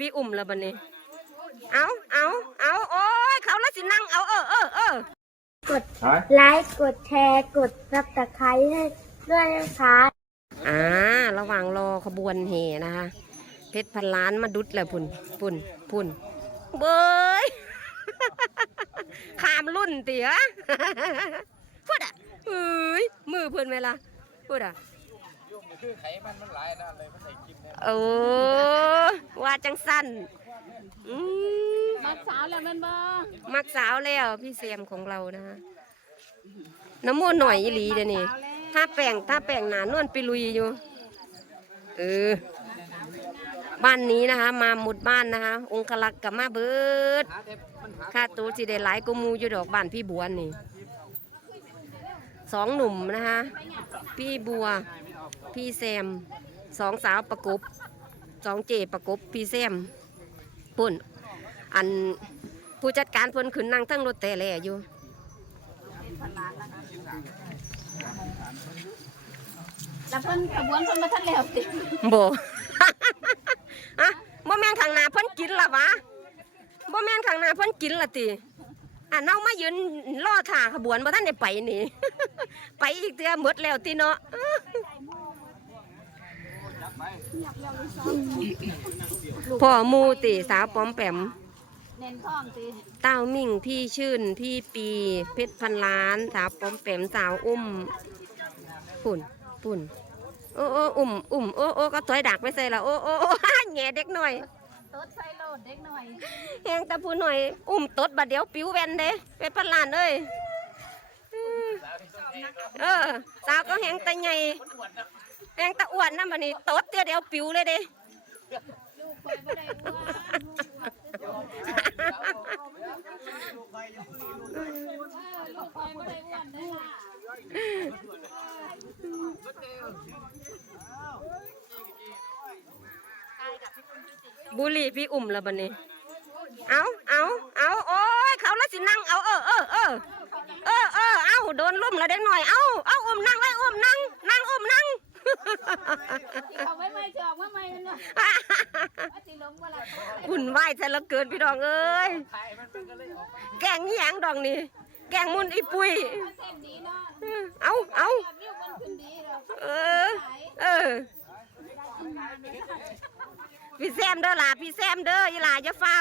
พี่อุ่มแล้วบัดนี้ เอาเอาเอาโอ้ยเขาละสินั่งเอาเออเออเออกดไลค์กดแชร์กดซับสไครต์ให้ด้วยนะคะอ่าระหว่างรอขบวนเหนะคะ เพชรพันล้านมาดุดเลยพุ่นพุ่นพุ่นเบยข้ามรุ่นเตี๋ยพูดอะเฮ้ยมือเพื่อนไหมล่ะพูดอะ คือไขมันมันหลายนะเลยมันใส่กินเนี่ยโอ้ว่าจังสั้นอืมมาสาวแล้วแมันบ่มักสาวแล้วพี่เซมของเรานะฮะน้ำมูนหน่อยอีหลีเดี๋ยวนี้ถ้าแป้งถ้าแป้งหนานวลไปลุยอยู่เออบ้านนี้นะคะ มาหมุดบ้านนะคะ องคลักษ์กับมาเบิดหาแต่มันหาค่าตัวสิได้หลายก็มูอยู่ดอกบ้านพี่บัวนี่สองหนุ่มนะคะ พี่บัว พี่แซมสองสาวประกบสองเจประกบพี่แซมปุ่น อันผู้จัดการเพิ่นขึ้นนั่งทั้งรถแต่แหล่อยู่แล้วเพิ่นขบวนเพิ่นมาทันแล้วติบ่อะบ่แม่นข้างหน้าเพิ่นกินละวะบ่แม่นข้างหน้าเพิ่นกินละติอะเนามายืนรอท่าขบวนบ่ทันได้ไปนี่ ไปอีกเทื่อหมดแล้วติเนาะ พ่อหมูติสาวปอมแปมเน้นท้องติเต้ามิ่งพี่ชื่น พี่ปี เพชรพันล้าน สาวปอมแปมสาวอุ้มปุ่นปุ่นโอ้โอ้อุ้มอุ้มโอ้โอ้ก็ถอยดักไปใส่ละโอ้โอ้โอ้แง่เด็กหน่อยตดใส่โลดเด็กหน่อยแหงตะพูหน่อย อุ้มตดบัดเดี๋ยวปิวแวนเด้เพชรพันล้านเอ้ยเออสาวก็แหงตะใหญ่ แหงตะอ้วนนะบัดนี้ตดเดี๋ยวเดียวปิวเลยเด้ลูกคอยบ่ได้อ้วนลูกคอยบ่ได้อ้วนเด้อล่ะบุหรี่พี่อุ่มล้วบัดนี้ เอาเอาเอาโอ้ยเขาละสินั่งเอาเออเออเออเออเออเอาโดนลุ่มแล้วเด็กหน่อย เอาเอาอุ้มนั่งไว้อุ้มนั่ง นั่งอุ้มนั่ง ที่ เขาไว้ไม่จอกไว้ไม่มันเนาะว่าสิลงบ่ล่ะหุ่นไหวายซะเหลือเกินพี่ดองเอ้ย ไขมันมันก็เลยออกมาแกงนี่ยังดองนี่ แกงมุนอีปุยมันเส้นดีเนาะเอาเอายอดวิวมันขึ้นดีเนาะเออ เออ พี่แซมเด้อล่ะพี่แซมเด้อยี่หล่าจะเฝ้า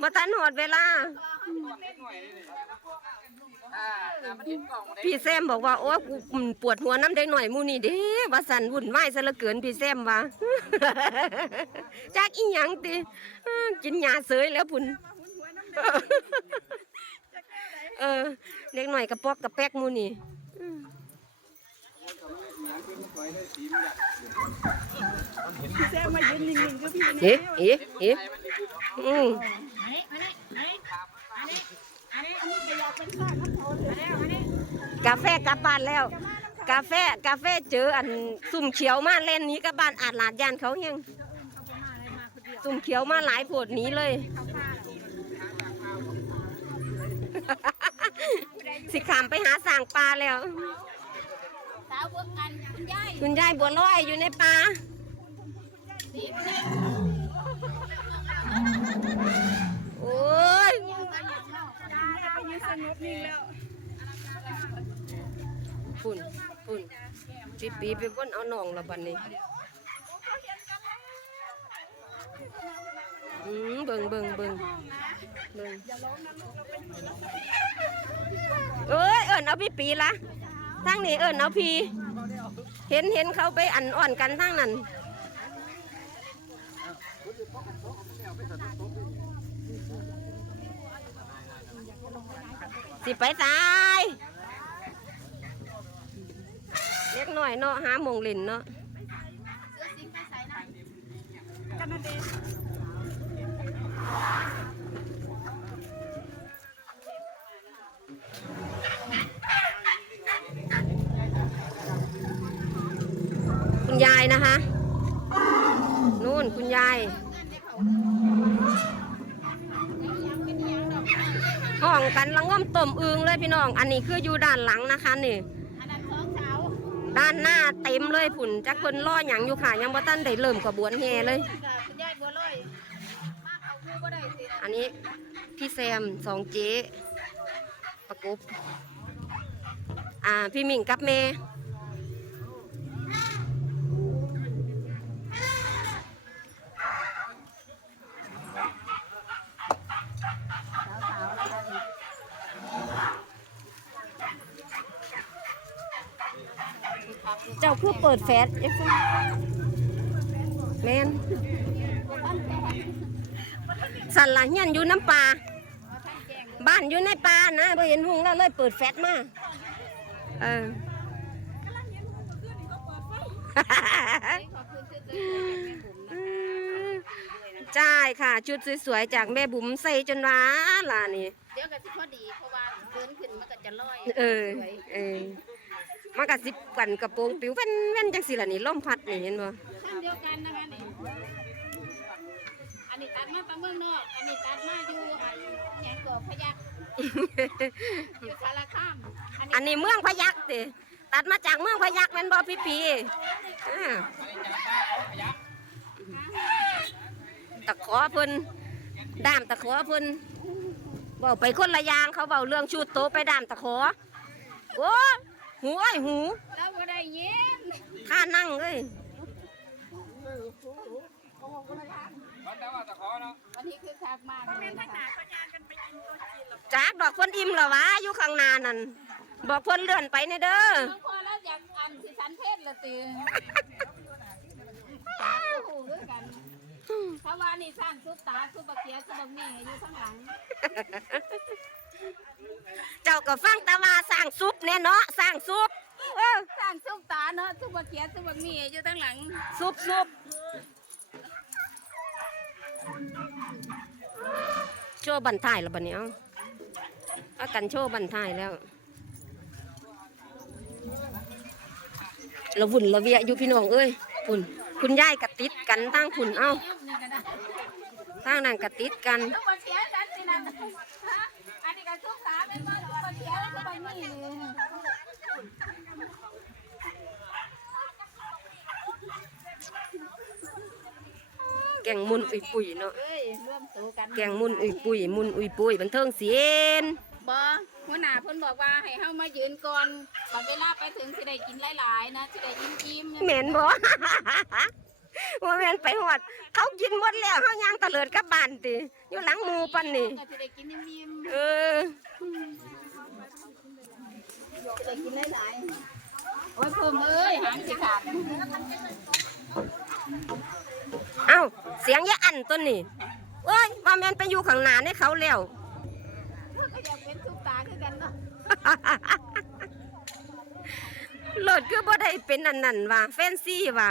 มาทันหอดเวลาอ่าอ่ามันเห็นกล่องเลย พี่แซมบอกว่าโอ้ยกูอืมปวดหัวน้ำเด็กหน่อยหมูนี่เด้ว่าสันวุ่นวายซะเหลือเกินพี่แซมว่าจากอีหยังติอ้ากินยาเสยแล้วพุ่นเออเด็กหน่อยกระปอกกระแป๊กหมูนี่เอ๊ะเอ๊ะเอ๊ะอืม กาแฟกลับบ้านแล้ว กาแฟกาแฟเจออันสุ่มเขียวมาเล่นนี้กับบ้านอาจหลาดยานเขายังสุ่มเขียวมาหลายผดนี้เลย สิขามไปหาสางปลาแล้ว คุณยายบัวลอยอยู่ในป่าโอ้ยฝุ่นฝุ่น ปีปีไปก้นเอาหนองละบันนี้อืมเบิ่งเบิ่งเบิ่งเบิ่งเอ้ยเอิญเอาพี่ปีละทางนี้เอิญเอาพี่เห็นเห็นเขาไปอันอ่อนกันทั้งนั้นสิไปตาย เล็กหน่อยเนาะหาหมงเลินเนาะคุณยายนะคะ นู่นคุณยาย ห้องกันละง่อมต้มอึงเลยพี่น้อง อันนี้คืออยู่ด้านหลังนะคะนี่ อันนั้นสองสาว อ ด้านหน้าเต็มเลยผุ่นจักเพิ่นล่อหยังอยู่ค่ะ ยังบ่ทันได้เริ่มกระบวนแห่เลย คุณยายบัวลอยมากเอาคู่ก็ได้สิอันนี้พี่แซมสองเจ๊ประกบ อ่า พี่หมิงกับเมย์ เจ้าคือเปิดแฟชยังไงแมนสันหละเฮียนอยู่น้ำปลาบ้านอยู่ในป่านะพอเห็นหุงแล้วเลยเปิดแฟลชมาเออใช่ค่ะ ชุดสวยๆจากแม่บุ๋มใส่จนว้าล่ะนี่ เดี๋ยวก็สิพอดีเพราะว่าเดินขึ้นมันก็จะลอย เออ เออ มากระสิบกันกระโปรงปิวเว้นเว้นจังสิล่ะนี่ลมพัดนี่เห็นบ่ขั้นเดียวกันนะคะนี่อันนี้ตัดมาตามเมืองนอกอันนี้ตัดมาอยู่อันแหงกบพยักอยู่สารคามอันนี้เมืองพยักติตัดมาจากเมืองพยักแม่นบ่พี่ปีอ่าตะขอเพิ่นด้ามตะขอเพิ่นเว้าไปคนละอย่างเขาเว้าเรื่องชูโตะไปด้ามตะขอโอ้ หูไอ้ยหูแล้วก็ได้ยินข้านั่งเลยมันแต่ว่าตะขอเนาะวันนี้คือคักมากเลยนะคะจาก ดอกเพิ่นอิ่มและวะอยู่ข้างหน้านั่นบอกเพิ่นเลื่อนไปในเด้อน้องพอแล้วอยากอ่านสิสันเพศละตีโอ้โหด้วยกันเพราะว่านี่สร้างซุปตาซุปบะเขียซุปบะหมี่อยู่ข้างหลัง เจ้าก็ฟังแต่ว่าสร้างซุปแน่เนาะสร้างซุปเออสร้างซุปตาเนาะซุปบะเขียซุปบะหมี่อยู่ข้างหลังซุปซุปโชว์บันทายแล้วบันนี้เอาเอากันโชว์บันทายแล้วเราวุ่นเราเวียอยู่พี่น้องเอ้ยคุณคุณยายกระติดกันตั้งคุณเอ้านี่ก็ได้ตั้งนั่นกระติดกัน ซุปบะเขียกันสินะฮะอันนี้ก็ซุปตาเป็นว่าซุปบะเขียซุปบะหมี่แกงมุนอุยปุยเนาะ เอ้ยร่วมตัวกันแกงมุนอุยปุยมุนอุยปุยบันเทิงเสียนบอหัวหน้าเพิ่นบอกว่าให้เฮามายืนก่อนก่อนเวลาไปถึงสิได้กินหลายๆนะสิได้ยิ้มๆเหม็นบ่ ว่าแม่นไปหอด เขากินหมดแล้วเขาย่างตะเลิดกลับบ้านติอยู่หลังหมูปันนี่ก็สิได้กินยิ้มเออๆสิได้กินหลายๆโอ้ยเพิ่มเอ้ยหางสิขาดเอ้าเสียงยะอันต้นนี่โอ้ยว่าแม่นไปอยู่ข้างหน้าในเขาแล้วก็อยากเป็นซุปตาคือกันเนาะเลิศคือบ่ได้เป็นอันนั้นว่ะแฟนซีว่ะ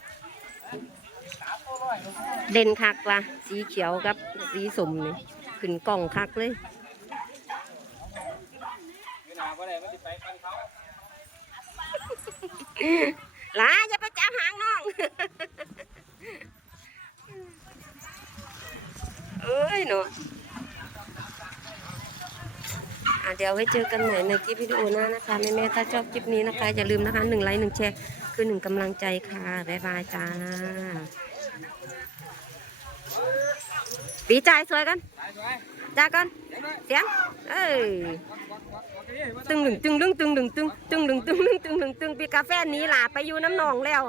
เด่นคักว่ะสีเขียวกับสีสมนี่ขึ้นกล่องคักเลยไม่นาก็ได้มันจะไปกันเขาหลาอย่าไปจับหางน้องเอ้ยเนาะอะเดี๋ยวไว้เจอกันใหม่ในคลิปวิดีโอหน้านะคะแม่แม่ๆถ้าชอบคลิปนี้นะคะ อย่าลืมนะคะหนึ่งไลค์หนึ่งแชร์คือหนึ่งกำลังใจค่ะ บ๊ายบายจ้า ปีจ่ายสวยกันตายสวยจ้ากันเดี๋ยวด้ยเสียงเอ้ยวัดวัดวัดกันนี่วัดตึงหนึ่งตึงดึงตึงดึงตึงตึงหนึ่งตึงตึงตึงตึงปีกาแฟนี้ล่ะไปอยู่น้ำหนองแล้ว